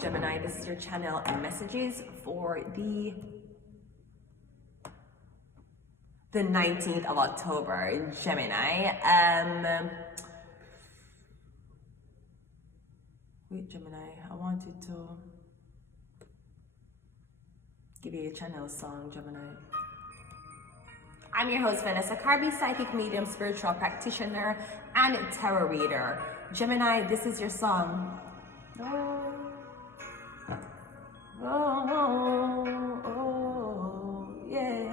Gemini, this is your channel and messages for the 19th of October, Gemini. Wait, Gemini, I wanted to give you a channel song, Gemini. I'm your host, Vanessa Carby, psychic medium, spiritual practitioner, and tarot reader. Gemini, this is your song. Oh, oh, oh, oh, yeah.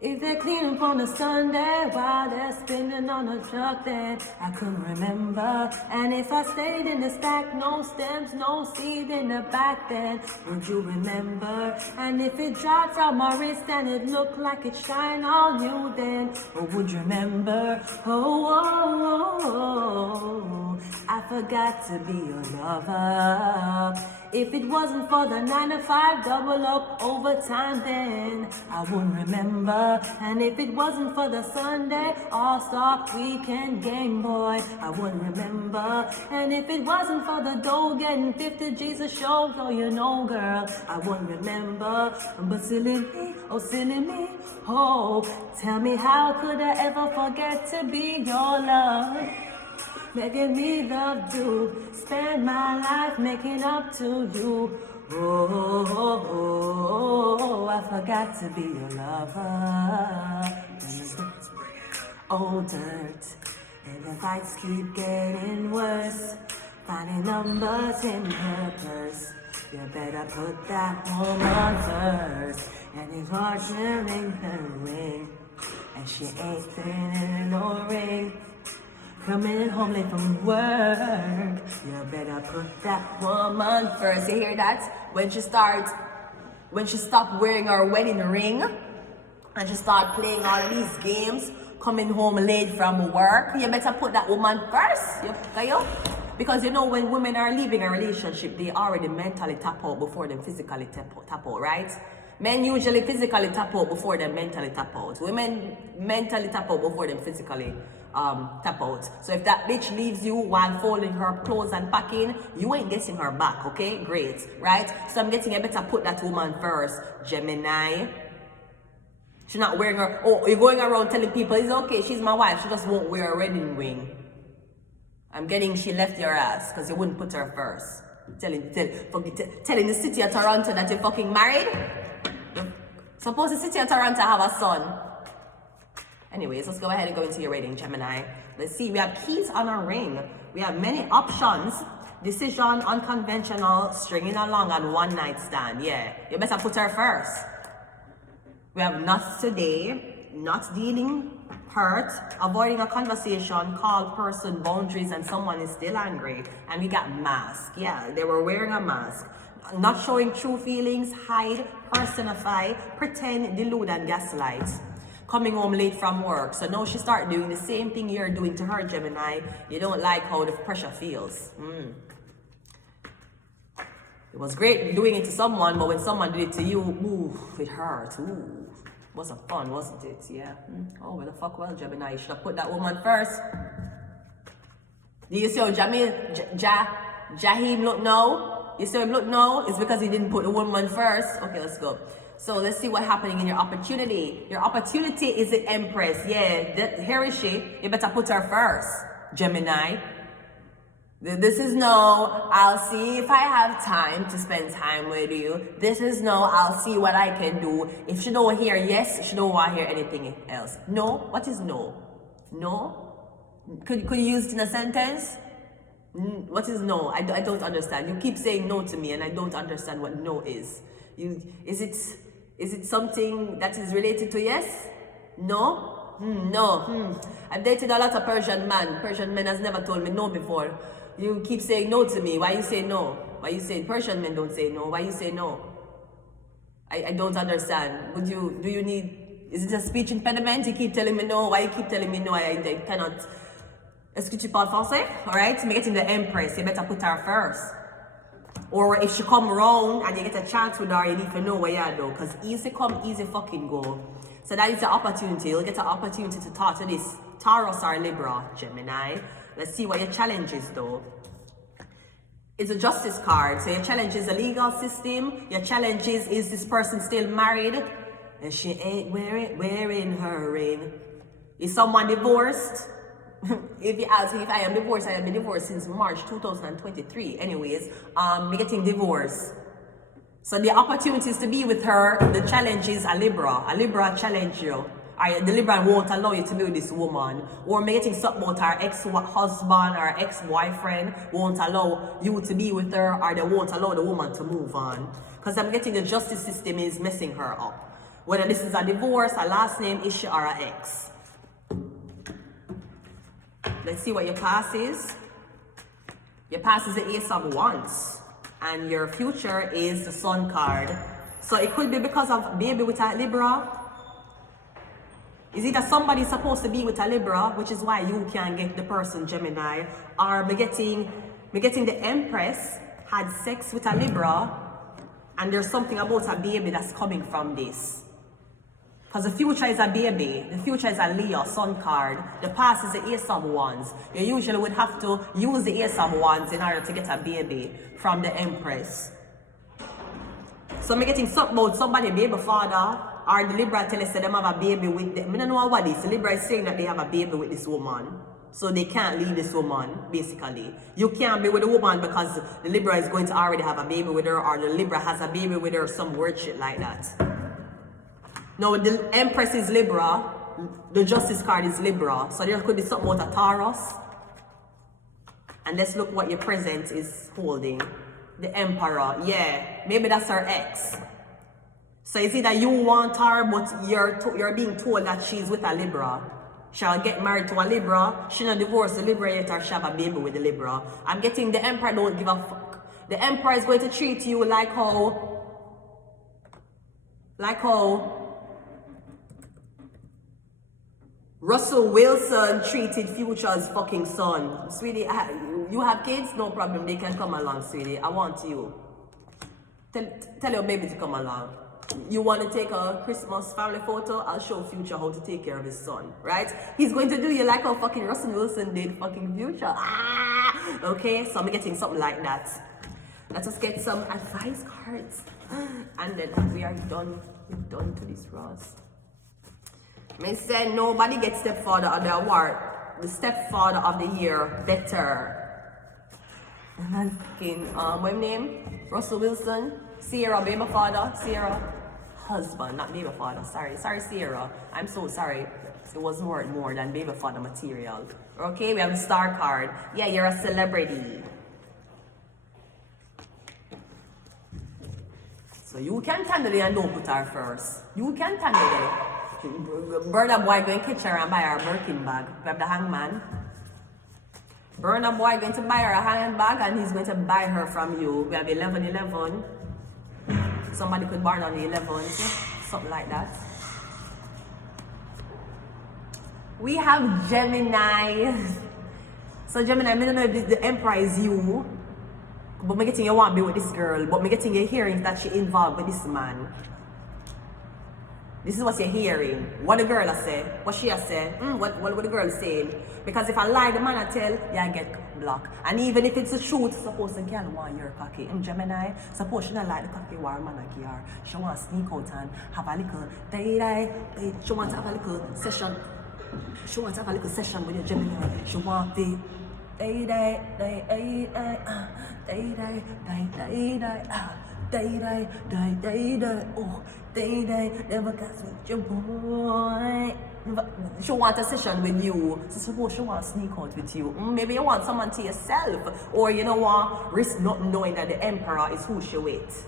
If they're cleaning up on a Sunday while they're spinning on a truck, then I couldn't remember. And if I stayed in the stack, no stems, no seed in the back, then would you remember? And if it dropped from my wrist and it looked like it shined on you, then would you remember? Oh, oh, oh, oh, I forgot to be your lover. If it wasn't for the 9 to 5 double up overtime, then I wouldn't remember. And if it wasn't for the Sunday All-Star Weekend Game Boy, I wouldn't remember. And if it wasn't for the dough getting 50 Jesus show, oh, you know, girl, I wouldn't remember. But silly me, oh, tell me how could I ever forget to be your love? Making me love you, spend my life making up to you. Oh, oh, oh, oh, I forgot to be your lover. Old dirt, and the fights keep getting worse. Finding numbers in her purse. You better put that woman first. And it's ordering her ring, and she ain't fitting no ring. Coming home late from work, you better put that woman first. You hear that? When she stopped wearing her wedding ring and she start playing all these games, coming home late from work, you better put that woman first. Because you know, when women are leaving a relationship, they already mentally tap out before they physically tap out, right? Men usually physically tap out before they mentally tap out. Women mentally tap out before they physically tap out. So if that bitch leaves you while folding her clothes and packing, you ain't getting her back, okay? Great, right? So I'm getting you better put that woman first, Gemini. She's not wearing her, oh, you're going around telling people, it's okay, she's my wife, she just won't wear a wedding ring. I'm getting she left your ass because you wouldn't put her first. Telling the city of Toronto that you're fucking married. Suppose the city of Toronto have a son. Anyways, let's go ahead and go into your rating, Gemini. Let's see, we have keys on our ring. We have many options. Decision, unconventional, stringing along, and one night stand. Yeah, you better put her first. We have not today, not dealing, hurt, avoiding a conversation, call, person, boundaries, and someone is still angry. And we got mask. Yeah, they were wearing a mask. Not showing true feelings, hide, personify, pretend, delude, and gaslight. Coming home late from work. So now she start doing the same thing you're doing to her, Gemini. You don't like how the pressure feels. It was great doing it to someone, but when someone did it to you, ooh, it hurt. Ooh, wasn't fun, wasn't it? Yeah. Oh, well, the fuck, well, Gemini, you should have put that woman first. Do you see how Jahim look now? You see him look now? It's because he didn't put the woman first. Okay, let's go. So let's see what's happening in your opportunity. Your opportunity is the Empress. Yeah, here is she. You better put her first, Gemini. This is no, I'll see if I have time to spend time with you. This is no, I'll see what I can do. If she don't hear yes, she don't want to hear anything else. No? What is no? No? Could you use it in a sentence? What is no? I don't understand. You keep saying no to me and I don't understand what no is. Is it something that is related to yes? No? No. I've dated a lot of Persian men. Persian men has never told me no before. You keep saying no to me. Why you say no? Why you say Persian men don't say no? Why you say no? I don't understand. Do you need, is it a speech impediment? You keep telling me no. Why you keep telling me no? I cannot. Est-ce que tu parles français? Alright, me getting the Empress. You better put her first. Or if she come round and you get a chance with her, you need to know where you do. Because easy come, easy fucking go. So that is the opportunity. You'll get an opportunity to talk to this Taurus or Libra, Gemini. Let's see what your challenge is though. It's a justice card. So your challenge is the legal system. Your challenge is this person still married? And she ain't wearing her ring. Is someone divorced? If you ask me if I am divorced, I have been divorced since March 2023. Anyways, me getting divorced. So the opportunities to be with her, the challenge is a Libra. A Libra challenge you. The Libra won't allow you to be with this woman. Or me getting something about her ex-husband or ex-boyfriend won't allow you to be with her, or they won't allow the woman to move on. Because I'm getting the justice system is messing her up. Whether this is a divorce, a last name issue, or an ex. Let's see what your past is. Your past is the Ace of Wands. And your future is the Sun card. So it could be because of baby with a Libra. Is it that somebody's supposed to be with a Libra, which is why you can't get the person Gemini? Or me getting the Empress had sex with a Libra, and there's something about a baby that's coming from this. Because the future is a baby, the future is a Leo, Sun card. The past is the Ace of Wands. You usually would have to use the Ace of Wands in order to get a baby from the Empress. So I'm getting something about somebody, baby father, or the Libra tell us that they have a baby with them. I don't know what this. The Libra is saying that they have a baby with this woman. So they can't leave this woman, basically. You can't be with a woman because the Libra is going to already have a baby with her, or the Libra has a baby with her, some weird shit like that. Now, the Empress is Libra, the Justice card is Libra, so there could be something about a Taurus. And let's look what your present is holding. The Emperor, yeah, maybe that's her ex. So is it that you want her, but you're being told that she's with a Libra? She'll get married to a Libra, she not divorce the Libra yet, or she have a baby with the Libra. I'm getting the Emperor don't give a fuck. The Emperor is going to treat you like how Russell Wilson treated Future's fucking son. Sweetie, you have kids? No problem, they can come along, sweetie. I want you. Tell your baby to come along. You want to take a Christmas family photo? I'll show Future how to take care of his son, right? He's going to do you like how fucking Russell Wilson did fucking Future. Okay, so I'm getting something like that. Let us get some advice cards. And then we are done. We're done to this, Ross. I said nobody gets stepfather of the award. The stepfather of the year better. And I'm fucking what's name? Russell Wilson, Sierra baby father, Sierra husband, not baby father. Sorry, Sierra. I'm so sorry. It was more than baby father material. Okay, we have the star card. Yeah, you're a celebrity. So you can handle it and don't put her first. You can handle it. Burna Boy going to catch her and buy her a Birkin bag. We have the hangman. Burna Boy going to buy her a handbag and he's going to buy her from you. We have 11-11. Somebody could born on the 11th. Something like that. We have Gemini. So Gemini, I don't know if the Emperor is you. But me getting you want to be with this girl. But me getting you hearing that she involved with this man. This is what you're hearing. What the girl has said. What she has said. What the girl is saying. Because if I lie, the man I tell, yeah, I get blocked. And even if it's the truth, suppose the girl want your cocky. Gemini, suppose she don't like the cocky war man like you are. She want to sneak out and have a little she want to have a little session. She want to have a little session with your Gemini. She want to never got with your boy. She want a session with you. So suppose she want to sneak out with you. Maybe you want someone to yourself. Or you don't want risk not knowing that the Emperor is who she with.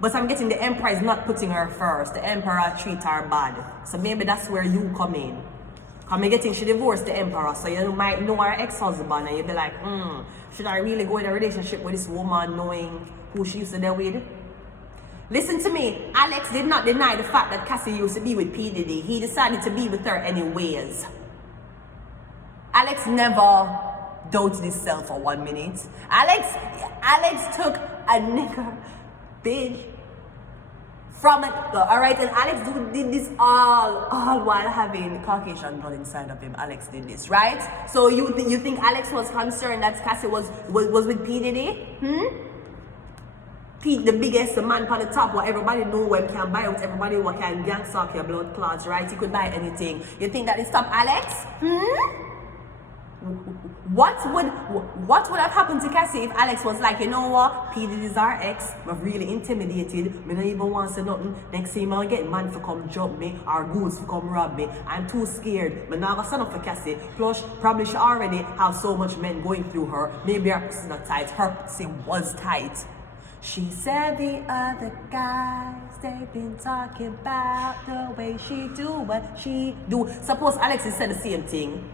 But I'm getting the Emperor is not putting her first. The Emperor treat her bad. So maybe that's where you come in. I'm getting she divorced the Emperor. So you might know her ex-husband and you'll be like, should I really go in a relationship with this woman knowing who she used to deal with? Listen to me, Alex did not deny the fact that Cassie used to be with P. Diddy. He decided to be with her anyways. Alex never doubted himself for 1 minute. Alex took a nigga, bitch, from it. Alright, and Alex did this all while having Caucasian blood inside of him. Alex did this, right? So you think Alex was concerned that Cassie was with P. Diddy? Pete, the biggest man on the top, what everybody know when can buy out, everybody what can gang suck your blood clots, right? He could buy anything. You think that it stop Alex? What would have happened to Cassie if Alex was like, you know what, P. Diddy's our ex, I'm really intimidated, me not even want to say nothing, next thing I'll get man to come jump me, or goods to come rob me, I'm too scared, but now I'm stand up for Cassie, plus probably she already have so much men going through her, maybe her pussy not tight, her pussy was tight. She said the other guys, they've been talking about the way she do what she do. Suppose Alexis said the same thing.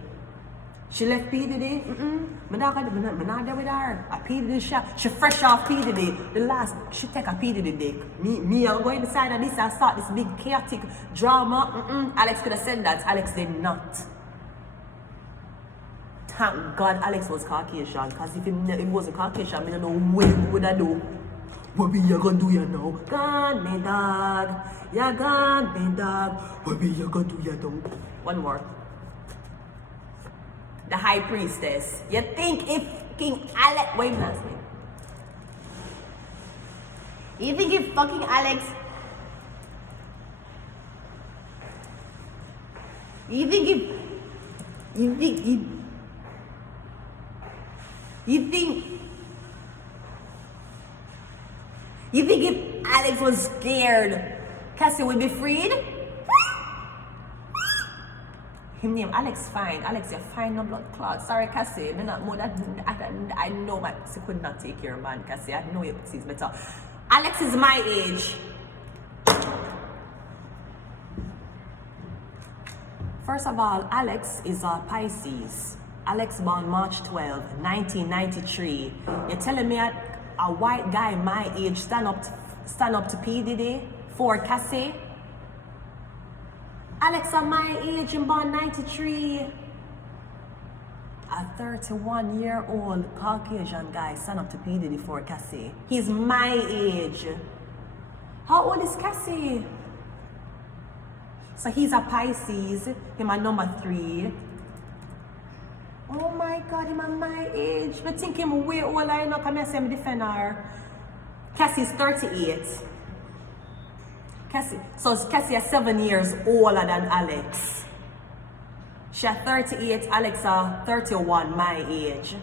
She left P. Diddy. I'm not there with her. A P. Diddy she fresh off P. Diddy. The last, she take a P. Diddy dick. Me, I'll go inside of this and start this big chaotic drama. Alex could have said that. Alex did not. Thank God Alex was Caucasian. Because if he wasn't Caucasian, I don't know what would I do. What be you gonna do you know? Gone me dog. Ya gone me dog. What be you gonna do you know? One more. The high priestess. You think if King Alex, wait last name. You think if fucking Alex, you think if Alex was scared, Cassie would be freed? Him name Alex fine. Alex, you're fine, no blood clot. Sorry, Cassie. Me not more than I know my pussy could not take care of man, Cassie. I know your pussy is better. Alex is my age. First of all, Alex is a Pisces. Alex born March 12, 1993. You're telling me a white guy my age stand up to P. Diddy for Cassie? Alex at my age in born 93. A 31-year-old Caucasian guy stand up to P. Diddy for Cassie. He's my age. How old is Cassie? So he's a Pisces. Him a number 3. Oh my God, him at my age. I think him way older, you know, come here say me defend her. Cassie's 38. Cassie is 7 years older than Alex. She is 38, Alex is 31, my age.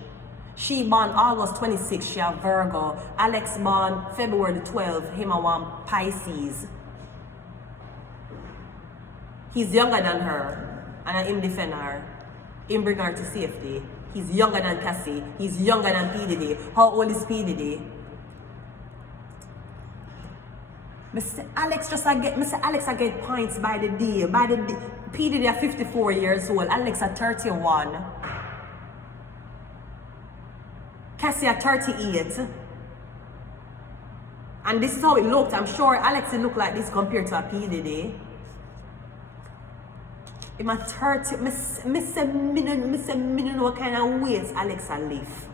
She born August 26, she a Virgo. Alex born February 12, him a one Pisces. He's younger than her, and him defend her. Him bring her to safety. He's younger than Cassie. He's younger than P. Diddy. How old is P. Diddy? Mr. Alex I get points by the day. P. Diddy are 54 years old. Alex are 31. Cassie are 38. And this is how it looked. I'm sure Alex will look like this compared to a P. Diddy. I'm a 30. I know what kind of weight Alex a lift.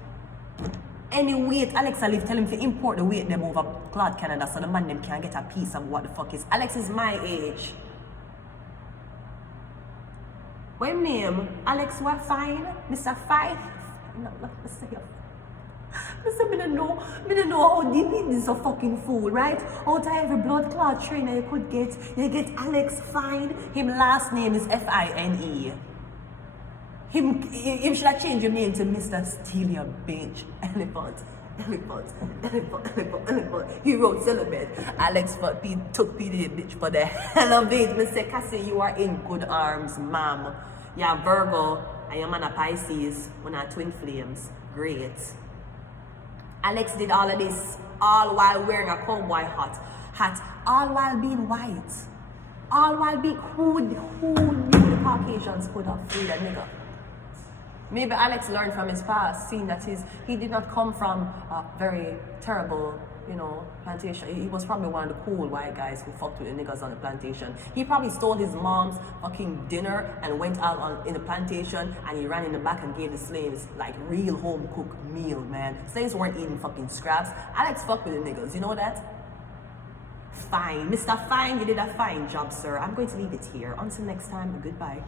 Any weight Alex a lift, tell him to import the weight them over Claude Canada so the man them can get a piece of what the fuck is. Alex is my age. What him name? Alex what fine? Mr. Five? No, Mr. Hill. Listen, I don't know how deep it is a fucking fool, right? Out of every blood clot trainer you could get, you get Alex Fine. Him last name is Fine. Him should have changed your name to Mr. Steal Your Bitch. Elephant. He wrote celibate. Alex took P. Diddy bitch for the hell of it. Mr. Cassie, you are in good arms, ma'am. You're Virgo, and your man a Pisces. When are twin flames. Great. Alex did all of this, all while wearing a cowboy hat, all while being white, all while being, who knew the Caucasians could have freed a nigga? Maybe Alex learned from his past, seeing that he did not come from a very terrible, plantation. He was probably one of the cool white guys who fucked with the niggas on the plantation. He probably stole his mom's fucking dinner and went out in the plantation and he ran in the back and gave the slaves like real home cooked meal, man. Slaves weren't eating fucking scraps. Alex fucked with the niggas, you know that? Fine. Mr. Fine, you did a fine job, sir. I'm going to leave it here. Until next time, goodbye.